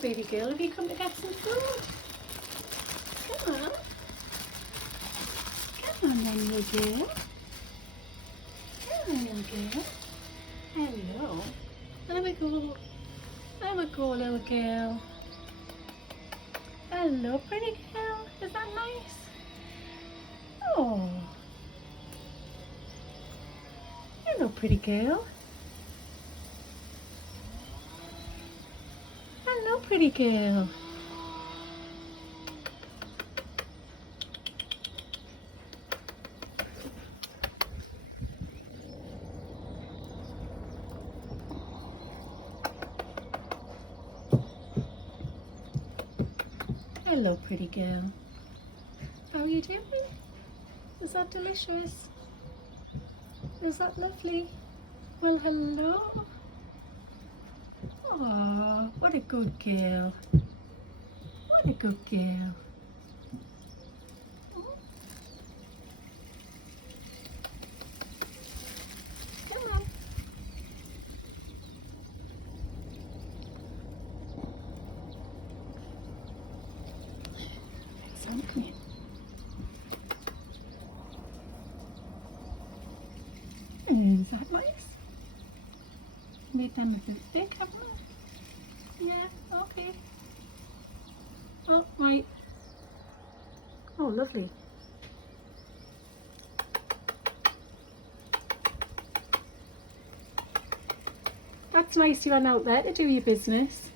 baby girl, have you come to get some food? Come on. Come on then, you girl. Come on, little girl. Hello. There we go. There we go, little girl. Hello, pretty girl. Is that nice? Oh. Hello, pretty girl. Hello, pretty girl. Hello, pretty girl. How are you doing? Is that delicious? Is that lovely? Well, hello. Oh, what a good girl. What a good girl. Come on. Excellent, come here. Is that nice? Made them with a stick, haven't I? Yeah, okay. Oh, right. Oh, lovely. That's nice you went out there to do your business.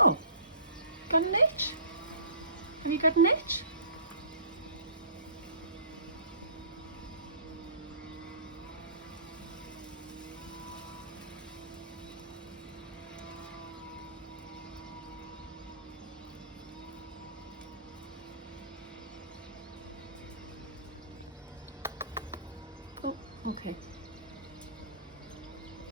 Oh, got an itch? Have you got an itch? Oh, okay.